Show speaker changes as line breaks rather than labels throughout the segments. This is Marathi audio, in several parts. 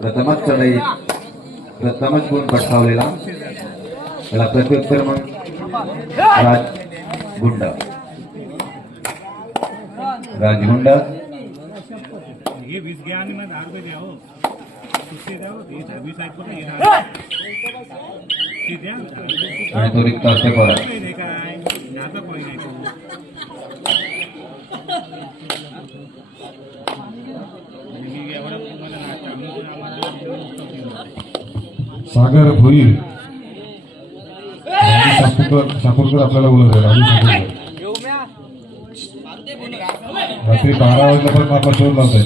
प्रथमच चढाई प्रथमच गुण पटकावलेला. त्याला प्रत्युत्तर म्हणून राज गुंड. राजगुंड
हे हो.
आणि तो रिक्त असते परत.
सागर भोईर. साकुरकर आपल्याला बोलत आहे रात्री बारा वाजल्यापर्यंत आपला शोध लावताय.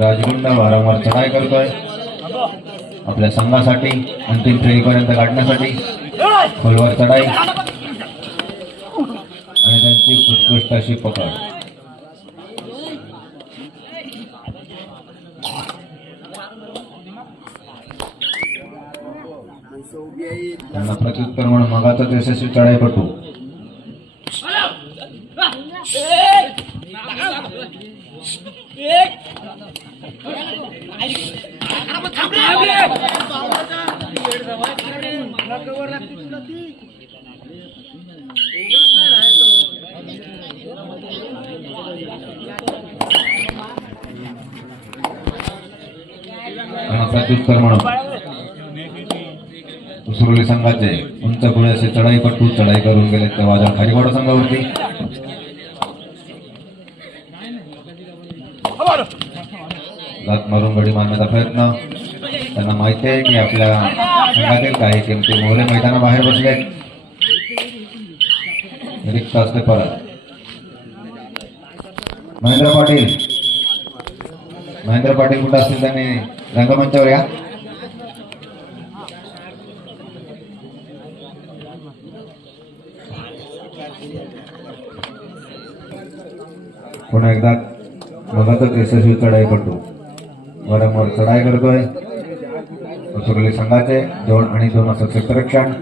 राजगुंड वारंवार चढाई करतोय? आपल्या संघासाठी अंतिम फेरीपर्यंत काढण्यासाठी खोलवर चढाई आणि त्यांची उत्कृष्ट अशी पकड त्यांना प्रत्युत्तर म्हणून मगातच यशस्वी चढाईपटू त्यांना प्रत्युत्तर म्हणून उसरुली संघाचे उंच पुढे असे चढाईपटू चढाई करून गेले ते वादळ खारीवाडा संघावरती. लात मारून गडी मारण्याचा प्रयत्न. त्यांना माहिती आहे की आपल्या संघातील काही किमती मोहरे मैदानाबाहेर बसले रिक्त असते परत. महेंद्र पाटील. महेंद्र पाटील कुठं असतील त्यांनी रंगमंचावर या? पुन्हा एकदा बघा तर यशस्वी चढाई करतो वारंवार चढाई करतोय. सुरली संघाचे दोन आणि दोन असं क्षेत्ररक्षण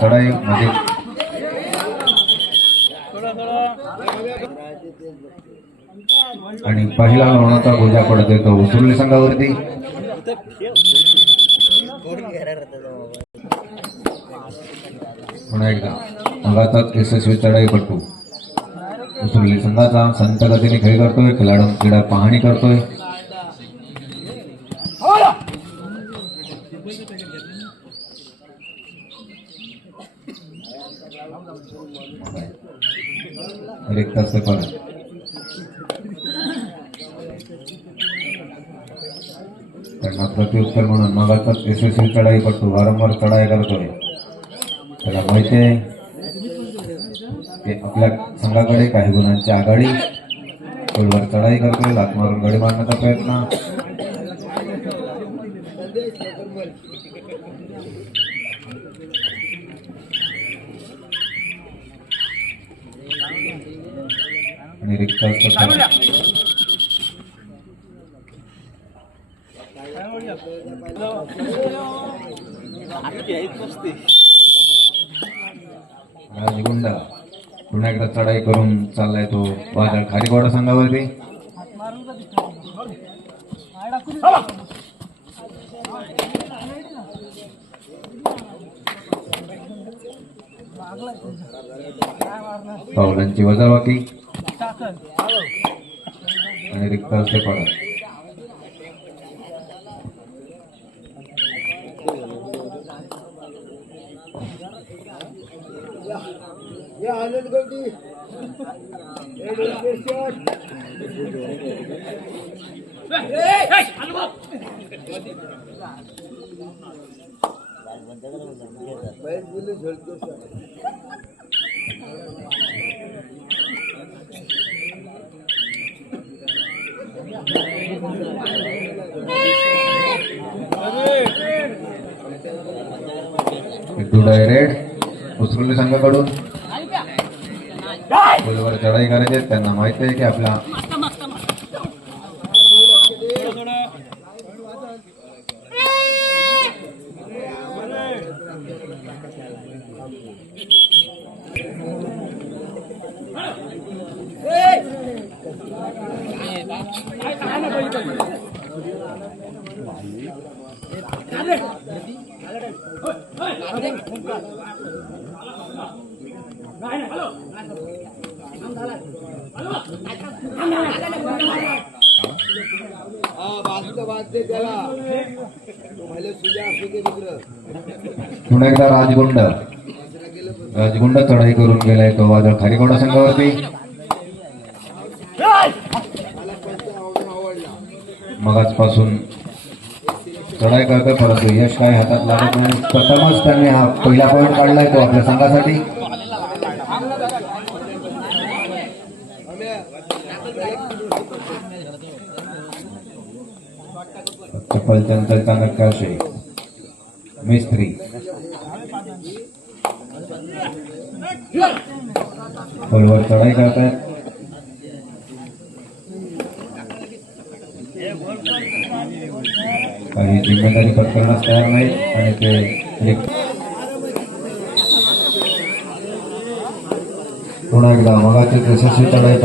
चढाई म्हणजे आणि पहिला लोणाचा बोजा पडत तो उचलली संघावरती. पुन्हा एकदा. मगाचाच यशस्वी चढाई पडतो उचलली संघाचा. संत गतीने खेळ करतोय. खेळाडू क्रीडा पाहणी करतोय. रिक्त असते परत त्यांना प्रत्युत्तर म्हणून मगाचाच यशस्वी चढाई पडतो वारंवार चढाई करतोय. त्याला माहिती आहे. की आपल्या संघाकडे काही गुणांची आघाडी. खोलवर चढाई करतोय लात मारून गडी मारण्याचा प्रयत्न. रिक्त असतं परत. पुन्हा एकदा चढाई करून चाललाय तो बाजार खारीवाडा संघावरती पावलांची वजाबाकी आणि रिक्त पडा आनंद गर्दी झोलतो डायरेक्ट उचलून संघाकडून. बोलवर चढाई करायचे त्यांना माहिती आहे की आपला पुन्हा एकदा राजगुंड। राजगुंड चढाई करून गेलाय तो वादळ खारीकोडा संघावरती। मगाचपासून चढाई करतोय, परंतु यश काय हातात लागत नाही. प्रथमच त्यांनी हा पहिला पॉईंट काढलाय तो आपल्या संघासाठी. चप्पल चंचल चाणक काशे मिस्त्री. काही जिम्मेदारी पत्करण्यास तयार नाही आणि ते पुन्हा एकदा मगाचे यशस्वी चढाई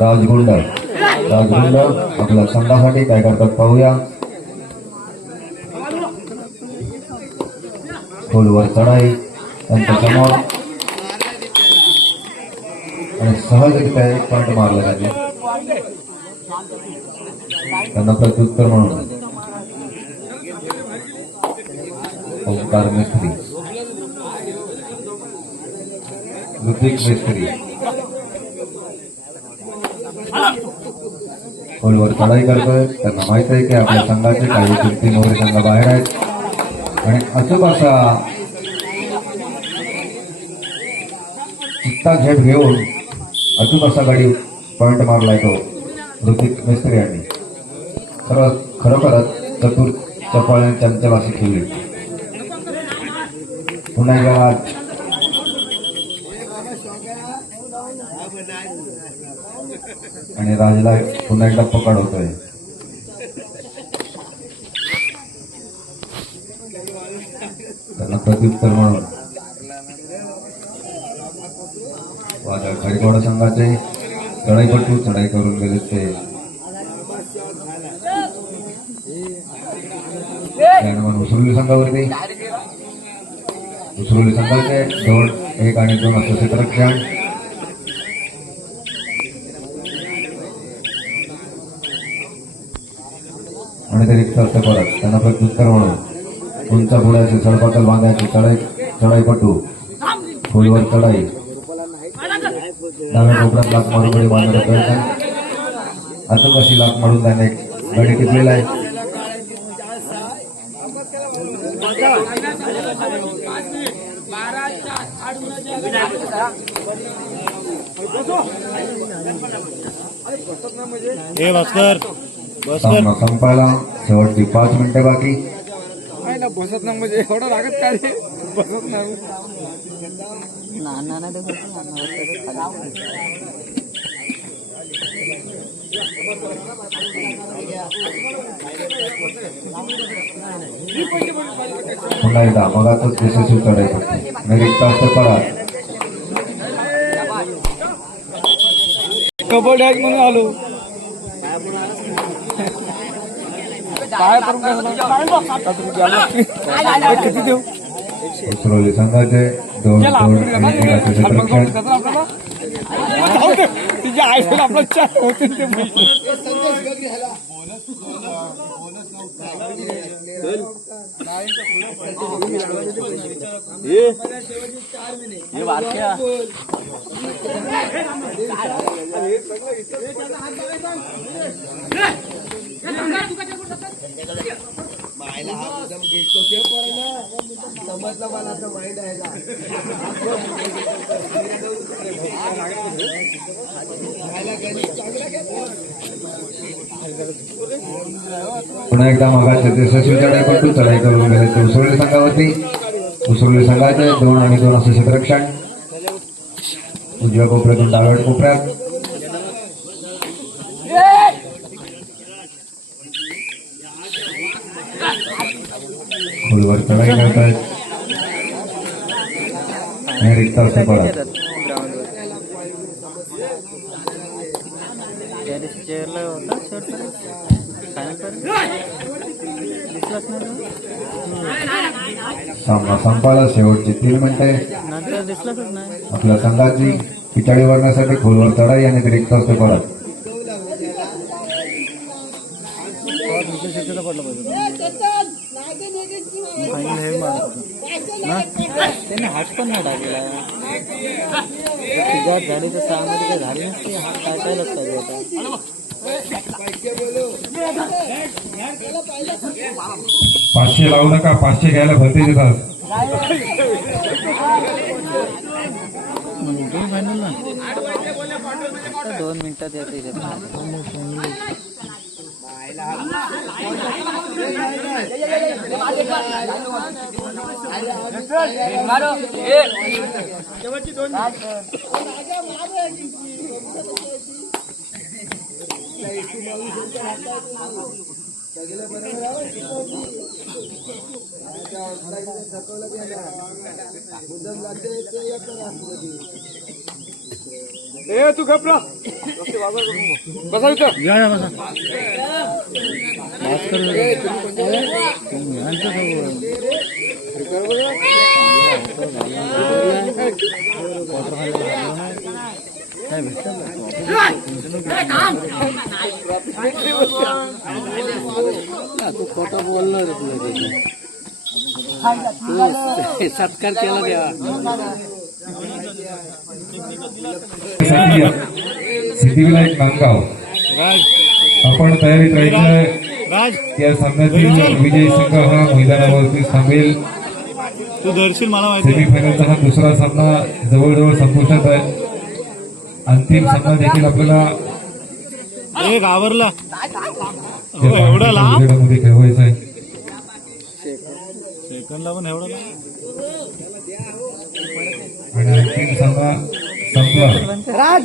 राजगुंड राजगुंड आपल्या संघासाठी काय करतात पाहूया. खोलवर चढाई त्यांच्यासमोर. आणि सहजरित्या एक पॉईंट मारला त्याने त्यांना प्रत्युत्तर म्हणून. ओंकार मिस्त्री ऋतिक मिस्त्री खोलवर चढाई करतोय त्यांना माहीत आहे की आपल्या संघाचे काही किमती मोहरे संघ बाहेर आहेत. आणि अचूक असा चित्ता झेप घेऊन अचूक असा गाडी पॉइंट मारलाय तो ऋतिक मिस्त्री यांनी. खरं खरोखरच चतुर चपळ चंचल अशी खेळली राज आणि राजला पुन्हा एकदा पकड होतोय. त्यांना प्रत्युत्तर म्हणून. वादळ खडीकोडा संघाचे चढाईपट्टू चढाई करून गेले ते. त्यानंतर संघावरती. उसरुली संघाचे दोन एक आणि दोन असं क्षेत्ररक्षण आणि ते रिक्त असते परत. त्यांना प्रत्युत्तर म्हणून. उंच पुढ्याचे सडपातल बांधायची चढाई चढाईपट्टू खोलीवर चढाई. डाव्या कोपऱ्यात लाख मारून गडी बांधण्याचा प्रयत्न. अचूक अशी लाख मारून त्याने गडी टिपलेला आहे?
ए भास्कर.
सामना संपायला शेवटची पाच मिनिटे बाकी.
नाही ना बसत ना म्हणजे एवढं लागत काय रे? बसत नाही.
नाना देखो नाना
पुन्हा एकदा मगातच यशस्वी पडते रिक्त
कबड्डी आहेत म्हणून आलो? काय करून किती देऊ
उसरवली संघाचे दोन एक असे
आपण
क्षेत्ररक्षण
कसं आपल्याला? जाऊ दे. तिच्या आईला आपला चार होतील ते पैसे.
पुन्हा एकदा मागाच्या यशस्वी चढाईपटू चढाई करून गेले ते उसरले संघावरती उसरले संघाचे दोन आणि दोन असे क्षेत्ररक्षण उजव्या कोपऱ्यातून डाव्या कोपऱ्यात खोलवर चढाई करतायत आणि रिक्त असं
चेअरला होता शर्ट
सामना संपाला शेवटची तीन मिनिटे
नंतर दिसलाच नाही
आपल्या संघाची पिछाडी वरण्यासाठी खोलवर चढाई आणि रिक्त असते परत
फायनल हे मारत होता. ना त्याने हात पण नाही टाकला तिघात झाली तर सहा मध्ये काही झाली नसते. हात टाकायलाच पाहिजे होता
पाचशे लावू नका पाचशे घ्यायला भरते देतात.
दोन फायनल ना आता दोन मिनिटात येते
ए तू घबरा बसा इथं.
या या बसा. भास्कर यांचं तू खोटं बोललो रे तुला तू सत्कार केला देवा.
सिद्धिविनायक नांदगाव आपण तयारीत राहायचं या सामन्यातील विजयी संघ हा मैदानावरती थांबेल.
तू धरशील मला
सेमीफायनलचा हा दुसरा सामना जवळजवळ संपुष्टात आहे. अंतिम सामना देखील आपल्याला
घाबरला. एवढा
लांबमध्ये खेळवायचा आहे.
सेकंडला पण एवढा
आणि अंतिम सामना
राज